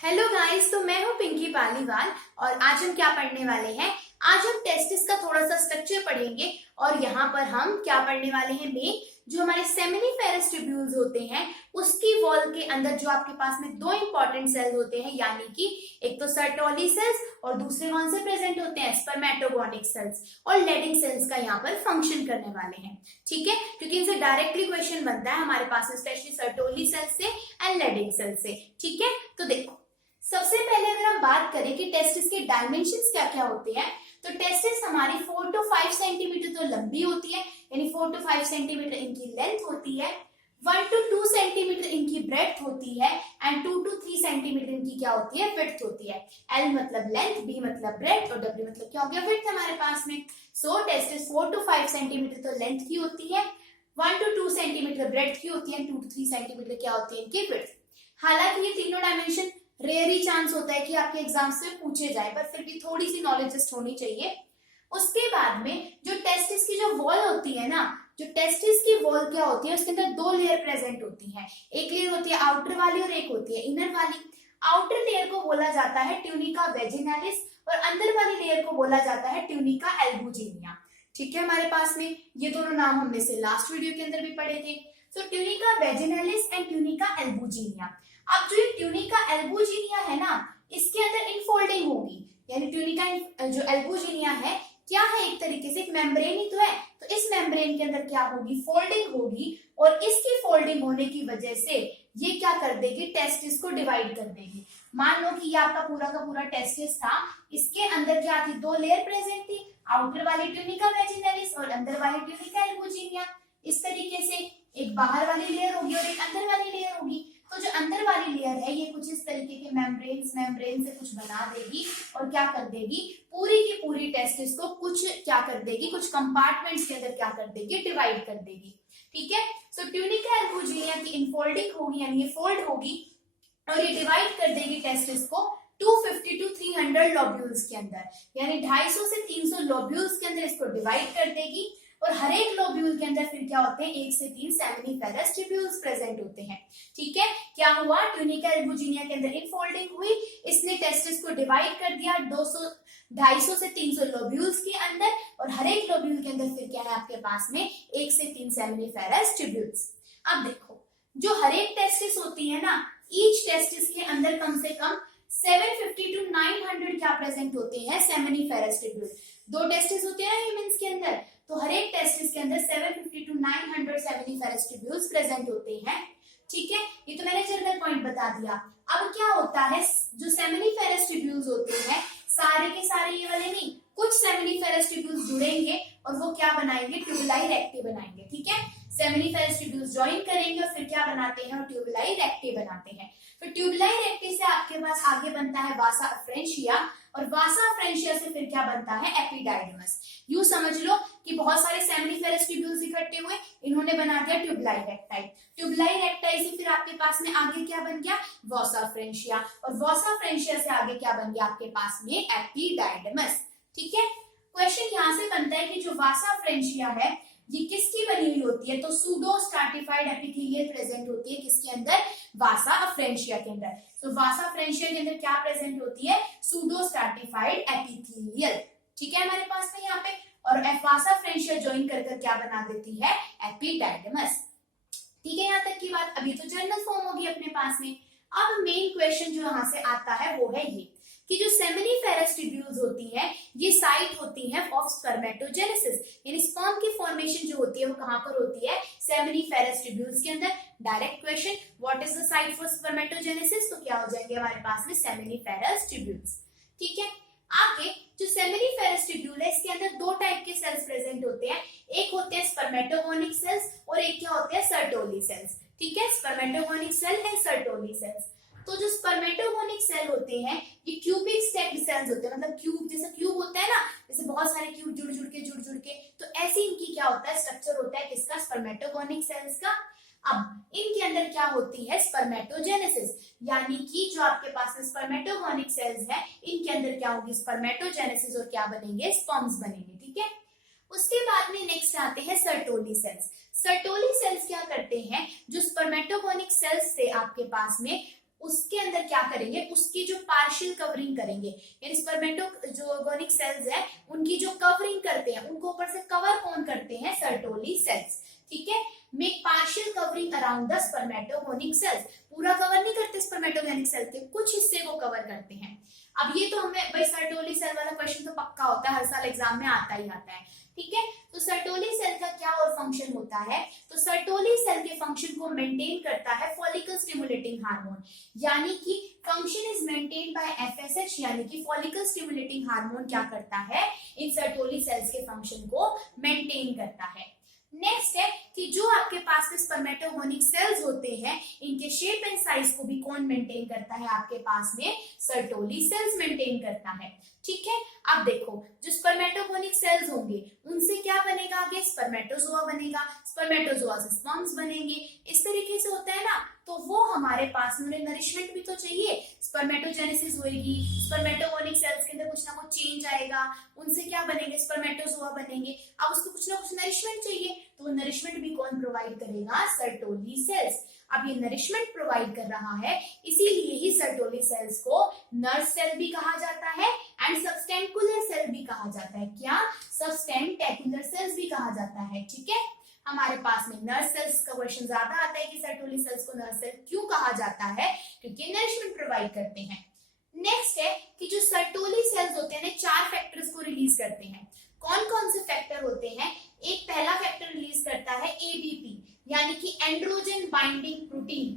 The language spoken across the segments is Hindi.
हेलो गाइस, तो मैं हूं पिंकी पालीवाल और आज हम क्या पढ़ने वाले हैं। आज हम टेस्टिस का थोड़ा सा स्ट्रक्चर पढ़ेंगे और यहाँ पर हम क्या पढ़ने वाले हैं। मेन जो हमारे सेमिनिफेरस ट्यूब्यूल्स होते हैं उसकी वॉल के अंदर जो आपके पास में दो इंपॉर्टेंट सेल्स होते हैं, यानी कि एक तो सर्टोली सेल्स और दूसरे कौन से प्रेजेंट होते हैं, स्पर्मेटोगोनिक सेल्स और लेडिंग सेल्स का यहाँ पर फंक्शन करने वाले हैं। ठीक है, क्योंकि इनसे डायरेक्टली क्वेश्चन बनता है हमारे पास में, स्पेशली सर्टोली सेल्स से एंड लेडिंग सेल्स से। ठीक है, तो देखो सबसे पहले अगर हम बात करें कि टेस्टिस के डायमेंशंस क्या क्या होते हैं, तो टेस्टिस हमारी 4 to 5 सेंटीमीटर तो लंबी होती है, यानी 4 to 5 सेंटीमीटर इनकी लेंथ होती है, 1 to 2 सेंटीमीटर इनकी ब्रेड्थ होती है एंड 2 to 3 सेंटीमीटर इनकी क्या होती है, विड्थ होती है। एल मतलब लेंथ, बी मतलब ब्रेड्थ और डब्ल्यू मतलब क्या हो गया, विड्थ हमारे पास में। सो टेस्टिस 4 to 5 सेंटीमीटर तो लेंथ की होती है, 1 to 2 सेंटीमीटर ब्रेड्थ की होती है, 2 to 3 सेंटीमीटर क्या होती है, इनकी विड्थ। हालांकि ये तीनों डायमेंशन रेयरी चांस होता है कि आपके एग्जाम से पूछे जाए, पर फिर भी थोड़ी सी नॉलेज जस्ट होनी चाहिए। उसके बाद में जो टेस्टिस की जो वॉल होती है ना, जो टेस्टिस की वॉल क्या होती है, उसके अंदर दो लेयर प्रेजेंट होती है। एक लेयर होती है आउटर वाली और एक होती है इनर वाली। आउटर लेयर को बोला जाता है ट्यूनिका वेजिनालिस और अंदर वाली लेयर को बोला जाता है ट्यूनिका एल्बुजिनिया। ठीक है, हमारे पास में ये दोनों नाम हमने से लास्ट वीडियो के अंदर भी पढ़े थे। So tunica vaginalis and tunica albuginea. अब जो ये ट्यूनिका एल्बुजिनिया है ना, इसके अंदर इनफोल्डिंग होगी, यानी ट्यूनिका जो एल्बुजिनिया है क्या है, एक तरीके से एक मेम्ब्रेन ही तो है, तो इस मेम्ब्रेन के अंदर क्या होगी, फोल्डिंग होगी और इसकी फोल्डिंग होने की वजह से ये क्या कर देगी, टेस्टिस को डिवाइड कर देगी। मान लो कि ये आपका पूरा का पूरा टेस्टिस था, इसके अंदर क्या थी, दो लेयर प्रेजेंट थी, आउटर वाली ट्यूनिका वेजिनालिस और अंदर वाली ट्यूनिका एल्बुजिनिया। इस तरीके से एक बाहर वाली लेयर होगी और एक अंदर वाली लेयर होगी। तो जो अंदर वाली लेयर है ये कुछ इस तरीके के मेम्ब्रेन से कुछ बना देगी और क्या कर देगी, पूरी की पूरी टेस्टिस को कुछ क्या कर देगी, कुछ कंपार्टमेंट्स के अंदर क्या कर देगी, डिवाइड कर देगी। ठीक है, सो ट्यूनिका एल्बुजिनिया की इनफोल्डिंग होगी, यानी ये फोल्ड होगी और ये डिवाइड कर देगी टेस्टिस को 250 to 300 लोब्यूल्स के अंदर, यानी 250 से 300 लोब्यूल्स के अंदर इसको डिवाइड कर देगी। और हर एक लोब्यूल के अंदर फिर क्या होते हैं, 1 से 3 सेमिनिफेरस ट्यूब्यूल्स प्रेजेंट होते हैं। ठीक है, क्या हुआ, ट्यूनिका एल्बुजिनिया के अंदर इनफोल्डिंग हुई, इसने टेस्टिस को डिवाइड कर दिया 250 से 300 लोब्यूल्स के अंदर और हर एक लोब्यूल के अंदर फिर क्या है आपके पास में 1 से 3 सेमिनिफेरस ट्यूब्यूल्स। अब देखो जो हर एक टेस्टिस होती है ना, ईच टेस्टिस के अंदर कम से कम 750 to 900 क्या प्रेजेंट होते हैं, सेमिनिफेरस ट्यूब्यूल। दो टेस्टिस होते हैं ह्यूमंस के अंदर, तो हर एक टेस्टिस के अंदर 750 to 900 सेमिनिफेरस ट्यूब्यूल्स प्रेजेंट होते हैं। ठीक है, ये तो मैंने जनरल पॉइंट बता दिया। अब क्या होता है, जो सेमिनिफेरस ट्यूब्यूल्स होते हैं सारे के सारे ये वाले नहीं, कुछ सेमिनिफेरस ट्यूब्यूल्स जुड़ेंगे और वो क्या बनाएंगे, ट्यूबुलाई रेक्टे बनाएंगे। ठीक है, सेमिनिफेरस ट्यूब्यूल्स ज्वाइन करेंगे और फिर क्या बनाते हैं, ट्यूबुलाई रेक्टे बनाते हैं। फिर ट्यूबुलाई रेक्टे से आपके पास आगे बनता है वासा अफ्रेंशिया और वासा अफ्रेंशिया से फिर क्या बनता है, एपिडाइडमस। यूं समझ लो कि बहुत सारे सेमिनिफेरस ट्यूब्यूल्स इकट्ठे हुए, इन्होंने बना दिया ट्यूबुलाई रेक्टाई। ट्यूबुलाई रेक्टाई से फिर आपके पास में आगे क्या बन गया, वासा अफ्रेंशिया और वासा अफ्रेंशिया से आगे क्या बन गया आपके पास में, एपिडाइडमस। ठीक है, क्वेश्चन यहाँ से बनता है कि जो वासा अफ्रेंशिया है ये किसकी बनी हुई होती है, तो सूडो स्ट्रैटिफाइड एपिथेलियल प्रेजेंट होती है किसके अंदर, वासा अफ्रेंशिया के अंदर। तो वासा अफ्रेंशिया के अंदर क्या प्रेजेंट होती है, सूडो स्ट्रैटिफाइड एपिथेलियल। ठीक है, हमारे पास में यहाँ पे, और वासा अफ्रेंशिया ज्वाइन कर क्या बना देती है, एपिडाइडमस। ठीक है, यहाँ तक की बात। अभी तो जर्नल फॉर्म होगी अपने पास में। अब मेन क्वेश्चन जो यहाँ से आता है वो है ये कि जो सेमिनिफेरस ट्यूब्यूल्स होती है ये साइट होती है ऑफ स्पर्मेटोजेनेसिस, यानी स्पर्म की फॉर्मेशन जो होती है वो कहां पर होती है, सेमिनिफेरस ट्यूब्यूल्स के अंदर। Direct question, what is the site for spermatogenesis, तो क्या हो जाएंगे हमारे पास में, सेमिनिफेरस ट्यूब्यूल्स। ठीक है, आगे जो सेमिनिफेरस ट्यूब्यूल है इसके अंदर दो टाइप के सेल्स प्रेजेंट होते हैं, एक होते हैं स्पर्मेटोगोनिक सेल्स और एक क्या होते हैं, सर्टोली सेल्स। ठीक है, स्पर्मेटोगोनिक सेल एंड सर्टोली सेल्स। तो जो स्पर्मेटोगोनिक सेल होते हैं ये क्यूबिक स्टेक्ड सेल्स होते हैं, मतलब क्यूब जैसा क्यूब होता है ना, जैसे बहुत सारे क्यूब जुड़ जुड़ के, तो ऐसे इनकी क्या होता है, स्ट्रक्चर होता है किसका, स्पर्मेटोगोनिक सेल्स का। अब इनके अंदर क्या होती है, स्पर्मेटोजेनेसिस, यानी कि जो आपके पास में स्पर्मेटोगोनिक सेल्स है इनके अंदर क्या होगी, स्पर्मेटोजेनेसिस और क्या बनेंगे, स्पर्म्स बनेंगे। ठीक है, उसके बाद में नेक्स्ट आते हैं सर्टोली सेल्स। सर्टोली सेल्स क्या करते हैं, जो स्पर्मेटोगोनिक सेल्स से आपके पास में उसके अंदर क्या करेंगे, उसकी जो पार्शियल कवरिंग करेंगे, यानी स्पर्मेटोगोनिक सेल्स है उनकी जो कवरिंग करते हैं, उनको ऊपर से कवर कौन करते हैं, सर्टोली सेल्स। ठीक है, make partial covering around the spermatogonic cells, पूरा कवर नहीं करते स्पर्मेटोगोनिक सेल के, कुछ हिस्से को कवर करते हैं। अब ये तो हमें भाई सर्टोली सेल वाला क्वेश्चन तो पक्का होता है, हर साल एग्जाम में आता ही आता है। ठीक है, तो सर्टोली सेल का क्या और फंक्शन होता है, तो सर्टोली सेल के फंक्शन को मेंटेन करता है फॉलिकल स्टिमुलेटिंग हार्मोन, यानी कि function is maintain by FSH, यानी कि फॉलिकल स्टिमुलेटिंग हार्मोन क्या करता है, इन सर्टोली सेल्स के फंक्शन को मेंटेन करता है। नेक्स्ट है कि जो आपके पास में स्पर्मेटोगोनिक सेल्स होते हैं, इनके शेप एंड साइज को भी कौन मेंटेन करता है, आपके पास में सर्टोली सेल्स मेंटेन करता है। ठीक है, अब देखो जो स्पर्मेटोगोनिक सेल्स होंगे उनसे क्या बनेगा, आगे स्पर्मेटोजोआ बनेगा, स्पर्मेटोजोआ से स्पर्म्स बनेंगे, इस तरीके से होता है ना। तो वो हमारे पास में नरिशमेंट भी तो चाहिए, स्पर्मेटोजेनेसिस होएगी, स्पर्मेटोगोनिक सेल्स के अंदर कुछ ना कुछ चेंज आएगा, उनसे क्या बनेंगे, स्पर्मेटोजोआ बनेंगे। अब उसको कुछ ना कुछ नरिशमेंट चाहिए, तो वो नरिशमेंट भी कौन प्रोवाइड करेगा, सर्टोली सेल्स। अब ये नरिशमेंट प्रोवाइड कर रहा है, इसीलिए ही सर्टोली सेल्स को नर्व सेल भी कहा जाता है एंड सबस्टेंकुलर सेल भी कहा जाता है। क्या, सबस्टेंटेकुलर सेल्स भी कहा जाता है। ठीक है, हमारे पास में नर्व सेल्स का क्वेश्चन ज्यादा आता है कि सर्टोली सेल्स को नर्व सेल क्यों कहा जाता है, क्योंकि नरिशमेंट प्रोवाइड करते हैं। नेक्स्ट है कि जो सर्टोली सेल्स होते हैं, 4 फैक्टर्स को रिलीज करते हैं। कौन कौन से फैक्टर होते हैं, एक पहला फैक्टर रिलीज करता है एबीपी, यानी कि एंड्रोजन बाइंडिंग प्रोटीन।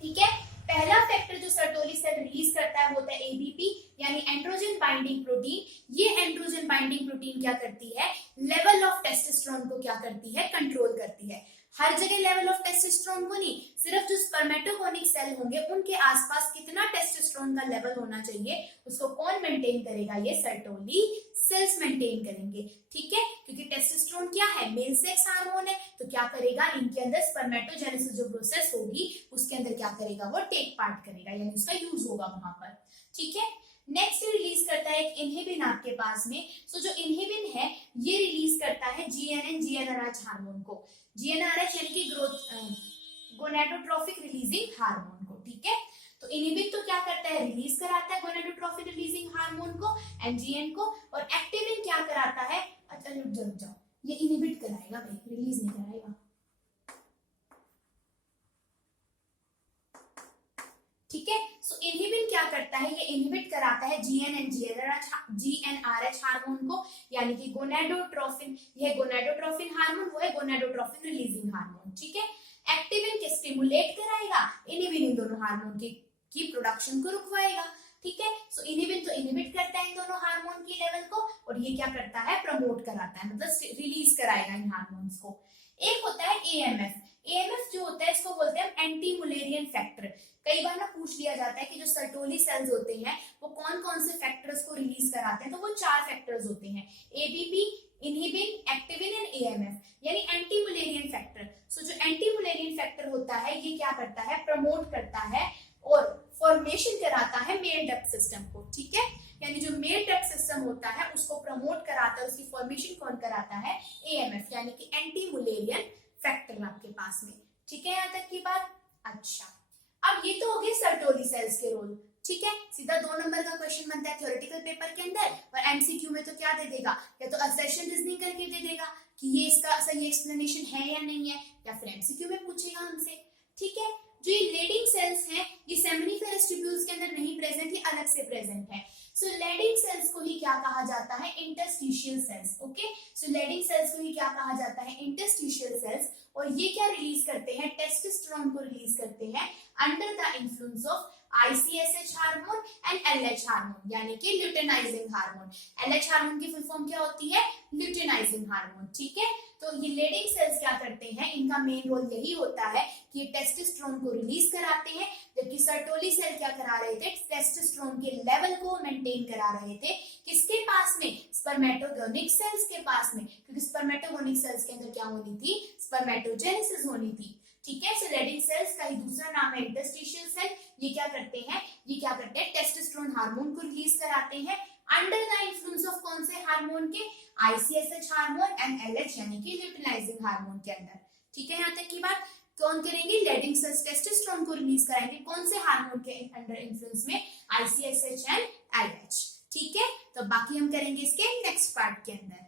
ठीक है, पहला फैक्टर जो सर्टोली सेल रिलीज करता है वो होता है एबीपी, यानी एंड्रोजन बाइंडिंग प्रोटीन। ये एंड्रोजन बाइंडिंग प्रोटीन क्या करती है, लेवल ऑफ टेस्टोस्टेरोन को क्या करती है, कंट्रोल करती है। हर जगह लेवल ऑफ टेस्टोस्टेरोन को नहीं, सिर्फ जो स्पर्मेटोगोनिक सेल होंगे उनके आसपास कितना टेस्टोस्टेरोन का लेवल होना चाहिए, उसको कौन मेंटेन करेगा, ये सर्टोली सेल्स मेंटेन करेंगे। ठीक है, क्योंकि टेस्टोस्टेरोन क्या है, मेल सेक्स हार्मोन है, तो क्या करेगा, इनके अंदर स्पर्मेटोजेनेसिस जो प्रोसेस होगी उसके अंदर क्या करेगा, वो टेक पार्ट करेगा, यानी उसका यूज होगा वहां पर। ठीक है, नेक्स्ट रिलीज करता है एक इनहिबिन आपके पास में। सो जो इनहिबिन है ये रिलीज करता है जीएनएन जीएनआरएच हार्मोन को, जीएनआरएच यानी कि ग्रोथ गोनेडोट्रोफिक रिलीजिंग हार्मोन को। ठीक है, तो इनहिबिट तो क्या करता है, रिलीज कराता है गोनेडोट्रोफिक रिलीजिंग हार्मोन को एनजीएन को, और एक्टिविन क्या कराता है, अच्छा रुक जाओ, ये इनहिबिट कराएगा भाई, रिलीज नहीं कराएगा। ठीक है, सो इनहिबिन क्या करता है, ये इनहिबिट कराता है जीएनएन जीएनआरएच हार्मोन को, यानी कि गोनेडोट्रोफिन, ये गोनेडोट्रोफिन हार्मोन, वो है गोनेडोट्रोफिन रिलीजिंग हार्मोन। ठीक है, एक्टिविन के स्टिमुलेट कराएगा, इनहिबिन इन दोनों हार्मोन की प्रोडक्शन को रुकवाएगा। ठीक है, सो इनहिबिन तो इनहिबिट करता है इन दोनों हार्मोन की लेवल को, और ये क्या करता है, प्रमोट कराता है, मतलब रिलीज कराएगा इन हार्मोन्स को। एक होता है एएमएफ, एएमएफ जो होता है इसको बोलते हैं एंटी मुलेरियन फैक्टर। कई बार ना पूछ लिया जाता है कि जो सर्टोली सेल्स होते हैं वो कौन कौन से फैक्टर्स को रिलीज कराते हैं, तो वो 4 फैक्टर्स होते हैं, ABP, inhibin, activin and AMF, यानी एंटी मुलेरियन फैक्टर। सो जो एंटी मुलेरियन फैक्टर होता है ये क्या करता है, प्रमोट करता है और फॉर्मेशन कराता है मेल डक्ट सिस्टम को। ठीक है, यानी जो मेल डक्ट सिस्टम होता है उसको प्रमोट कराता है, उसकी फॉर्मेशन कौन कराता है, एएमएफ, यानी कि एंटी मुलेरियन फैक्टर आपके पास में। ठीक है, यहाँ तक की बात। अच्छा, अब ये तो हो गए सर्टोली सेल्स के रोल। ठीक है, सीधा 2 नंबर का क्वेश्चन बनता है थ्योरेटिकल पेपर के अंदर, और एमसीक्यू में तो क्या दे देगा, या तो असर्शन रीजनिंग करके दे देगा कि ये इसका सही एक्सप्लेनेशन है या नहीं है, या फिर एमसीक्यू में पूछेगा हमसे। ठीक है, जो ये लेडिंग सेल्स हैं ये सेमिनिफेरस ट्यूब्यूल्स के अंदर नहीं प्रेजेंट, ये अलग से प्रेजेंट है। सो लेडिंग सेल्स को ही क्या कहा जाता है, इंटरस्टिशियल सेल्स। ओके, सो लेडिंग सेल्स को ही क्या कहा जाता है, इंटरस्टिशियल सेल्स। और ये क्या रिलीज करते हैं, टेस्टोस्टेरोन को रिलीज करते हैं under the influence of ICSH hormone and LH hormone, यानी कि ल्यूटेनाइजिंग हार्मोन। LH हार्मोन की फुल फॉर्म क्या होती है, ल्यूटेनाइजिंग हार्मोन। ठीक है, तो ये लेडिंग सेल्स क्या करते हैं, इनका मेन रोल यही होता है कि ये टेस्टोस्टेरोन को रिलीज कराते हैं, जबकि सर्टोली सेल क्या करा रहे थे, टेस्टोस्टेरोन के लेवल को मेंटेन करा रहे थे। किसके पास में, स्पर्मेटोगोनिक सेल्स के पास में, क्योंकि स्पर्मेटोगोनिक सेल्स के अंदर क्या होनी थी, स्पर्मेटोजेनेसिस होनी थी। ठीक है, सो लेडिंग सेल्स का ही दूसरा नाम है इंटरस्टिशियल सेल। ये क्या करते हैं, टेस्टोस्टेरोन हार्मोन को रिलीज कराते हैं अंडर द इन्फ्लुएंस ऑफ कौन से हार्मोन के, ICSH हार्मोन एंड LH, यानी कि ल्यूटेनाइजिंग हार्मोन के अंदर। ठीक है, यहाँ तक की बात। कौन करेंगे, लेडिंग सेल्स टेस्टोस्टेरोन को रिलीज कराएंगे, कौन से हार्मोन के अंडर इन्फ्लुएंस में, ICSH एंड LH। ठीक है, तो बाकी हम करेंगे इसके नेक्स्ट पार्ट के अंदर।